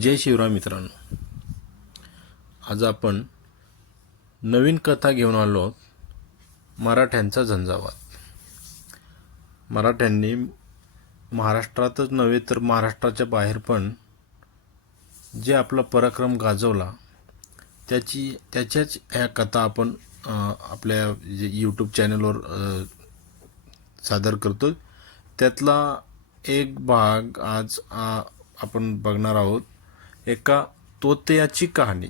जय शिवराय मित्रांनो. आज आपण नवीन कथा घेऊन आलो आहोत मराठ्यांचा झंझावात. मराठ्यांनी महाराष्ट्रातच नव्हे तर महाराष्ट्राच्या बाहेर पण जे आपला पराक्रम गाजवला त्याची त्याच्याच ह्या कथा आपण आपल्या जे यूट्यूब चॅनलवर सादर करतो त्यातला एक भाग आज आ, आपण बघणार आहोत एका तोतयाची कहाणी.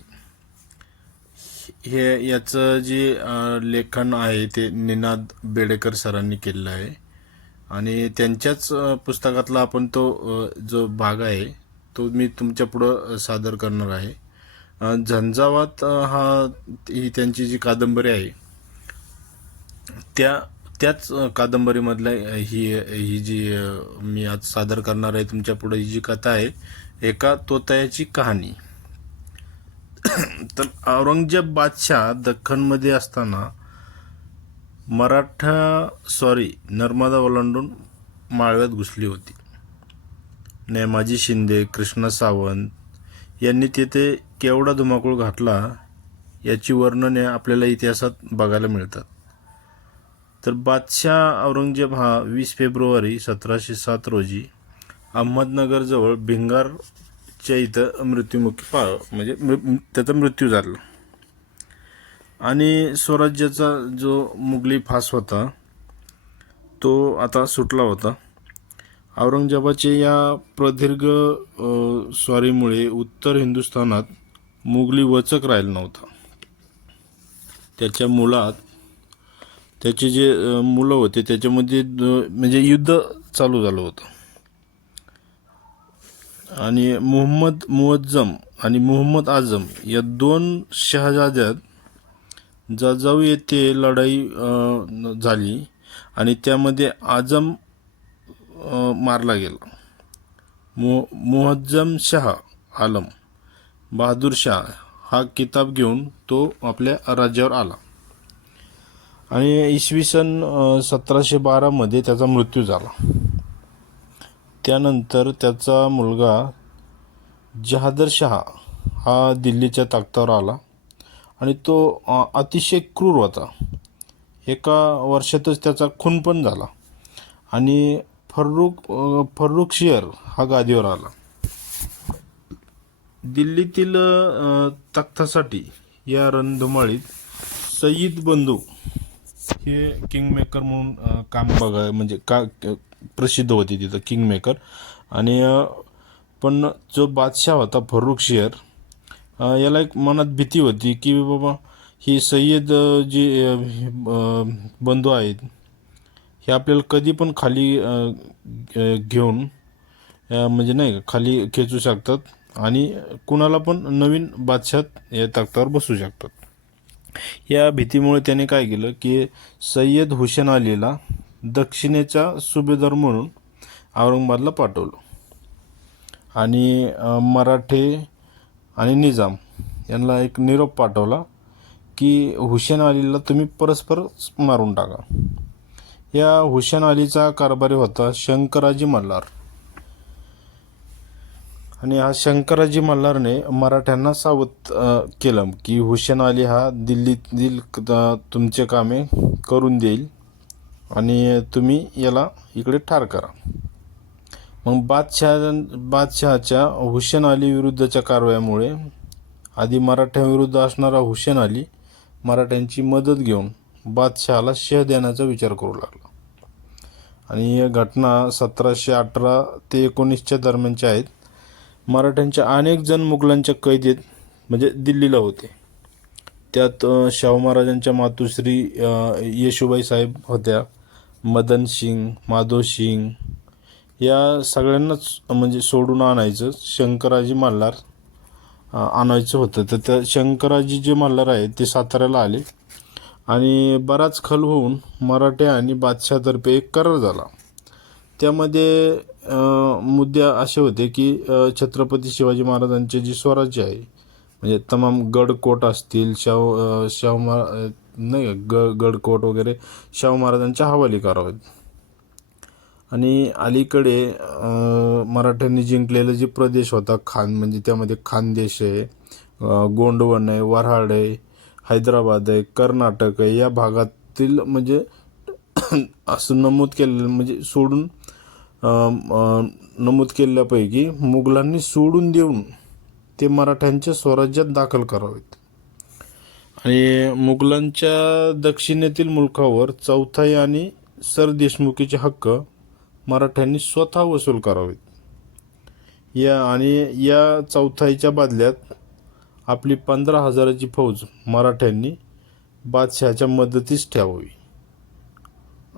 हे याचं जे लेखन आहे ते निनाद बेडेकर सरांनी केलेलं आहे. आणि त्यांच्याच पुस्तकातला आपण तो जो भाग आहे तो मी तुमच्या पुढं सादर करणार आहे. झंझावात हा ही त्यांची जी कादंबरी आहे त्या त्याच कादंबरीमधल्या ही ही जी मी आज सादर करणार आहे तुमच्यापुढे ही जी कथा आहे एका तोतयाची कहाणी. तर औरंगजेब बादशाह दख्खनमध्ये असताना मराठा सॉरी नर्मदा ओलांडून माळव्यात घुसली होती. नेमाजी शिंदे कृष्ण सावंत यांनी तेथे केवढा धुमाकूळ घातला याची वर्णने आपल्याला इतिहासात बघायला मिळतात. तर बादशाह औरंगजेब हा वीस फेब्रुवारी सतराशे सात रोजी अहमदनगरजवळ भिंगारच्या इथं मृत्युमुखी पा म्हणजे मृ त्याचा मृत्यू झाला. आणि स्वराज्याचा जो मुघली फास होता तो आता सुटला होता. औरंगजेबाचे या प्रदीर्घ स्वारीमुळे उत्तर हिंदुस्थानात मुघली वचक राहिला नव्हता. त्याच्या मुलात त्याचे जे मुलं होते त्याच्यामध्ये म्हणजे युद्ध चालू झालं होतं. आणि मुहम्मद मुअज्जम आणि मुहम्मद आझम या दोन शहजाद्यात जाजाऊ येथे लढाई झाली आणि त्यामध्ये आझम मारला गेला. मु मुहज्जम शाह आलम बहादूर शाह हा किताब घेऊन तो आपल्या राज्यावर आला. आणि इसवी सन सतराशे बारामध्ये त्याचा मृत्यू झाला. त्यानंतर त्याचा मुलगा जहादर शहा हा दिल्लीच्या ताकदावर आला आणि तो अतिशय क्रूर होता. एका वर्षातच त्याचा खून पण झाला आणि फर्रुख फर्रुख शेअर हा गादीवर आला. दिल्लीतील तख्तासाठी या रणधुमाळीत सईद बंधू हे किंगमेकर म्हणून काम बघा म्हणजे का प्रसिद्ध होती तिथं किंगमेकर आणि पण जो बादशाह होता फरुख शेअर याला एक मनात भीती होती की बाबा ही सय्यद जी बंधू आहेत हे आपल्याला कधी पण खाली घेऊन म्हणजे नाही का खाली खेचू शकतात आणि कुणाला पण नवीन बादशाह या ताकदावर बसू शकतात. या भीतीमुळे त्याने काय केलं की सय्यद हुसेन अलीला दक्षिणेचा सुभेदार म्हणून औरंगाबादला पाठवलं. आणि मराठे आणि निजाम यांना एक निरोप पाठवला की हुसेन अलीला तुम्ही परस्पर मारून टाका. या हुसेन अलीचा कारभारी होता शंकराजी मल्हार. आणि हा शंकराजी मल्हारने मराठ्यांना सावध केलं की हुसेन अली हा दिल्लीतील तुमचे कामे करून देईल आणि तुम्ही याला इकडे ठार करा. मग बादशहा बादशहाच्या हुसेन अली विरुद्धच्या कारवायामुळे आधी मराठ्यांविरुद्ध असणारा हुसेन अली मराठ्यांची मदत घेऊन बादशहाला शह देण्याचा विचार करू लागला. आणि या घटना सतराशे अठरा ते एकोणीसच्या दरम्यानच्या आहेत मराठ्यांच्या अनेक जण मुघलांच्या कैदेत म्हणजे दिल्लीला होते. त्यात शाहू महाराजांच्या मातुश्री येशुबाई येशूबाई साहेब होत्या मदन सिंग माधव सिंग या सगळ्यांनाच म्हणजे सोडून आणायचं शंकराजी मल्हार आणायचं होतं. तर त्या शंकराजी जे मल्हार आहेत ते साताऱ्याला आले आणि बराच खल होऊन मराठे आणि बादशहातर्फे एक करार झाला. त्यामध्ये मुद्दे असे होते की छत्रपती शिवाजी महाराजांचे जे स्वराज्य आहे म्हणजे तमाम गडकोट असतील शाहू शाहू महा नाही का ग गडकोट वगैरे शाहू महाराजांच्या हवाली करावेत आणि अलीकडे मराठ्यांनी जिंकलेला जे प्रदेश होता खान म्हणजे त्यामध्ये खानदेश आहे गोंडवण गोंडवन आहे वऱ्हाड आहे हैदराबाद आहे कर्नाटक आहे या भागातील म्हणजे असं नमूद केलेलं म्हणजे सोडून नमूद केलेल्यापैकी मुघलांनी सोडून देऊन ते मराठ्यांच्या स्वराज्यात दाखल करावेत. आणि मुघलांच्या दक्षिणेतील मुलखावर चौथाई आणि सरदेशमुखीचे हक्क मराठ्यांनी स्वतः वसूल करावेत. या आणि या चौथाईच्या बदल्यात आपली पंधरा हजाराची फौज मराठ्यांनी बादशहाच्या मदतीस ठेवावी.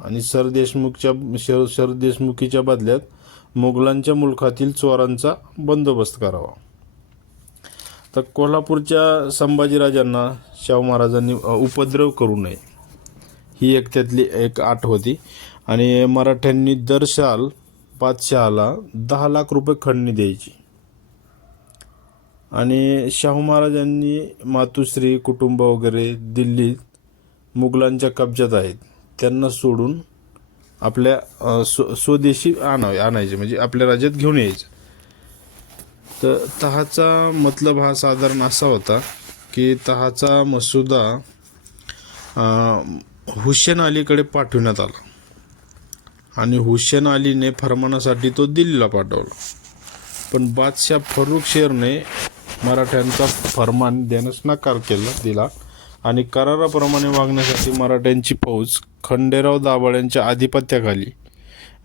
आणि सरदेशमुखच्या शर सरदेशमुखीच्या बदल्यात मुघलांच्या मुलखातील चोरांचा बंदोबस्त करावा. तर कोल्हापूरच्या संभाजीराजांना शाहू महाराजांनी उपद्रव करू नये. ही एक त्यातली एक आठ होती. आणि मराठ्यांनी दर शाल बादशहाला दहा लाख रुपये खंडणी द्यायची. आणि शाहू महाराजांनी मातुश्री कुटुंब वगैरे दिल्लीत मुघलांच्या कब्जात आहेत. त्यांना सोडून आपल्या स्व स्वदेशी आणावे आणायचे म्हणजे आपल्या राज्यात घेऊन यायचे. तर तहाचा मतलब हा साधारण असा होता की तहाचा मसुदा हुसेन अलीकडे पाठवण्यात आला. आणि हुसेन अलीने फरमानासाठी तो दिल्लीला पाठवला. पण बादशाह फरुख शेरने मराठ्यांचा फरमान देण्यास नकार केला दिला. आणि कराराप्रमाणे वागण्यासाठी मराठ्यांची फौज खंडेराव दाभाड्यांच्या आधिपत्याखाली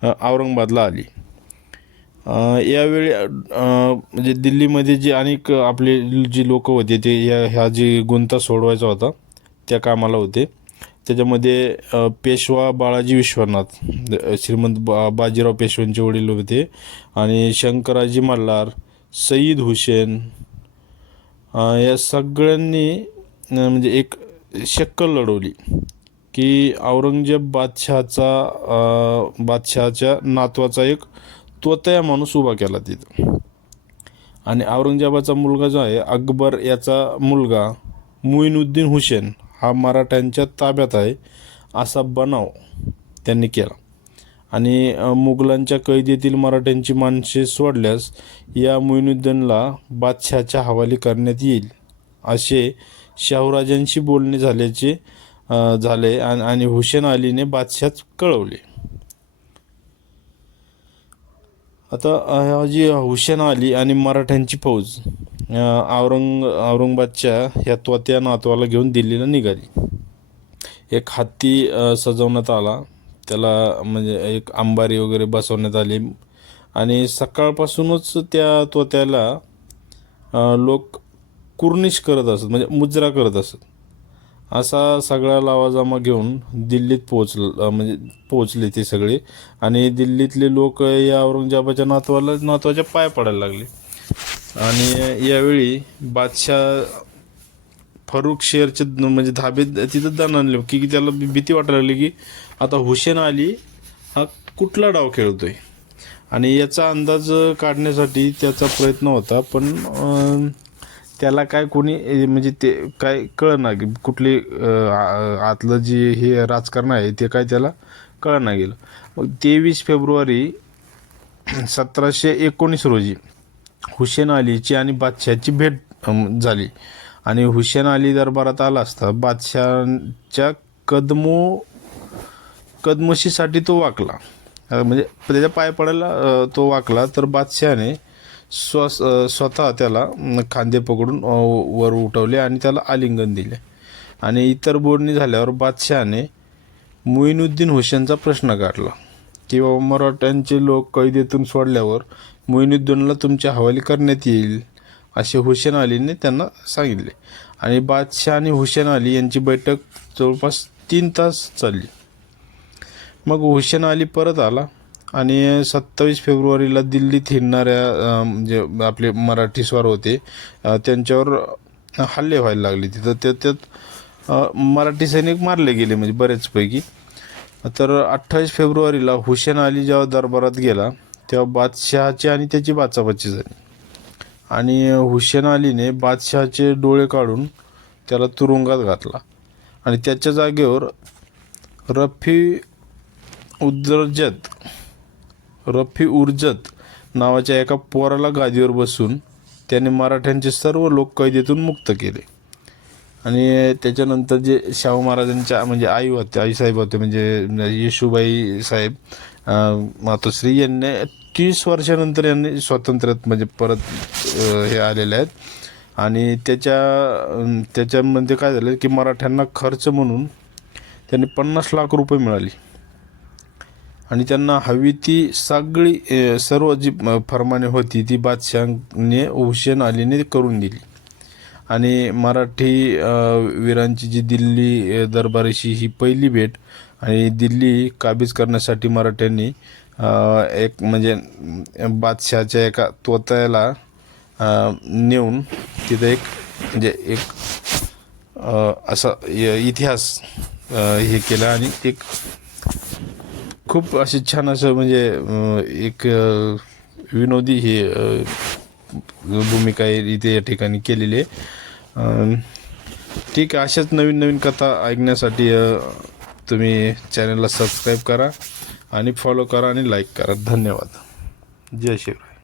औरंगाबादला आली. यावेळी म्हणजे दिल्लीमध्ये जी अनेक आपले जी लोक होते ते या ह्या जी गुंता सोडवायचा होता त्या कामाला होते. त्याच्यामध्ये पेशवा बाळाजी विश्वनाथ श्रीमंत बा बाजीराव पेशव्यांचे वडील होते आणि शंकराजी मल्हार सईद हुसेन या सगळ्यांनी म्हणजे एक शक्कल लढवली की औरंगजेब बादशहाचा बादशहाच्या नातवाचा एक तोतया माणूस उभा केला तिथं. आणि औरंगजेबाचा मुलगा जो आहे अकबर याचा मुलगा मुईनुद्दीन हुसेन हा मराठ्यांच्या ताब्यात आहे असा बनाव त्यांनी केला. आणि मुघलांच्या कैदेतील मराठ्यांची माणसे सोडल्यास या मुईनुद्दीनला बादशहाच्या हवाली करण्यात येईल असे शाहूराजांशी बोलणे झाल्याचे झाले आणि आणि हुसेन अलीने बादशाच कळवले. आता जी हुसेन अली आणि मराठ्यांची फौज औरंग औरंगाबादच्या ह्या त्वत्या नातवाला घेऊन दिल्लीला निघाली. एक हत्ती सजवण्यात आला. त्याला म्हणजे एक अंबारी वगैरे बसवण्यात आली. आणि सकाळपासूनच त्या त्वत्याला लोक कुर्निश करत असत म्हणजे मुजरा करत असत. असा सगळा लावाजामा घेऊन दिल्लीत पोहोचल म्हणजे पोचले ते सगळे. आणि दिल्लीतले लोक या औरंगजेबाच्या नातवाला नातवाच्या पाय पडायला लागले. आणि यावेळी बादशाह फरुख शेरचे म्हणजे धाबेत तिथं दण आणले की की त्याला भीती वाटायला लागली की आता हुसेन अली हा कुठला डाव खेळतोय? आणि याचा अंदाज काढण्यासाठी त्याचा प्रयत्न होता पण त्याला काय कोणी म्हणजे ते काय कळना की कुठली आतलं जे हे राजकारण आहे ते काय त्याला कळना गेलं. मग तेवीस फेब्रुवारी सतराशे एकोणीस रोजी हुसेन अलीची आणि बादशहाची भेट झाली. आणि हुसेन अली दरबारात आला असता बादशहाच्या कदमो कदमशीसाठी तो वाकला. म्हणजे त्याच्या पाय पडायला तो वाकला तर बादशहाने स्व स्वतः त्याला खांदे पकडून वर उठवले आणि त्याला आलिंगन दिले. आणि इतर बोलणी झाल्यावर बादशहाने मुईनुद्दीन हुसेनचा प्रश्न काढला की बाबा मराठ्यांचे लोक कैदेतून सोडल्यावर मुईनुद्दीनला तुमच्या हवाली करण्यात येईल असे हुसेन अलीने त्यांना सांगितले. आणि बादशाह आणि हुसेन अली यांची बैठक जवळपास तीन तास चालली. मग हुसेन अली परत आला. आणि सत्तावीस फेब्रुवारीला दिल्लीत हिंडणाऱ्या म्हणजे आपले मराठी स्वार होते त्यांच्यावर हल्ले व्हायला लागले तिथं. त्या त्यात मराठी सैनिक मारले गेले म्हणजे बरेचपैकी. तर अठ्ठावीस फेब्रुवारीला हुसेन अली जेव्हा दरबारात गेला तेव्हा बादशहाची आणि त्याची बाचाबाची झाली आणि हुसेन अलीने बादशहाचे डोळे काढून त्याला तुरुंगात घातला. आणि त्याच्या जागेवर रफी उद्रजत रफी उर्जत नावाच्या एका पोराला गादीवर बसून त्याने मराठ्यांचे सर्व लोक कैदेतून मुक्त केले. आणि त्याच्यानंतर जे शाहू महाराजांच्या म्हणजे आई होते आईसाहेब होते म्हणजे येशूबाई साहेब मातोश्री यांनी तीस वर्षानंतर यांनी स्वातंत्र्यात म्हणजे परत हे आलेले आहेत. आणि त्याच्या त्याच्यामध्ये काय झालं की मराठ्यांना खर्च म्हणून त्यांनी पन्नास लाख रुपये मिळाली. आणि त्यांना हवी ती सगळी सर्व जी फरमाने होती ती बादशाहने हुसेन अलीने करून दिली. आणि मराठी वीरांची जी दिल्ली अ, दरबाराशी ही पहिली भेट आणि दिल्ली काबीज करण्यासाठी मराठ्यांनी एक म्हणजे बादशहाच्या एका तोत्याला नेऊन तिथं एक म्हणजे एक असा इतिहास हे केला आणि एक खूप असे छान असं म्हणजे एक विनोदी हे भूमिका इथे या ठिकाणी केलेली आहे. ठीक आहे अशाच नवीन नवीन कथा ऐकण्यासाठी तुम्ही चॅनलला सबस्क्राईब करा आणि फॉलो करा आणि लाईक करा. धन्यवाद. जय शिवराय.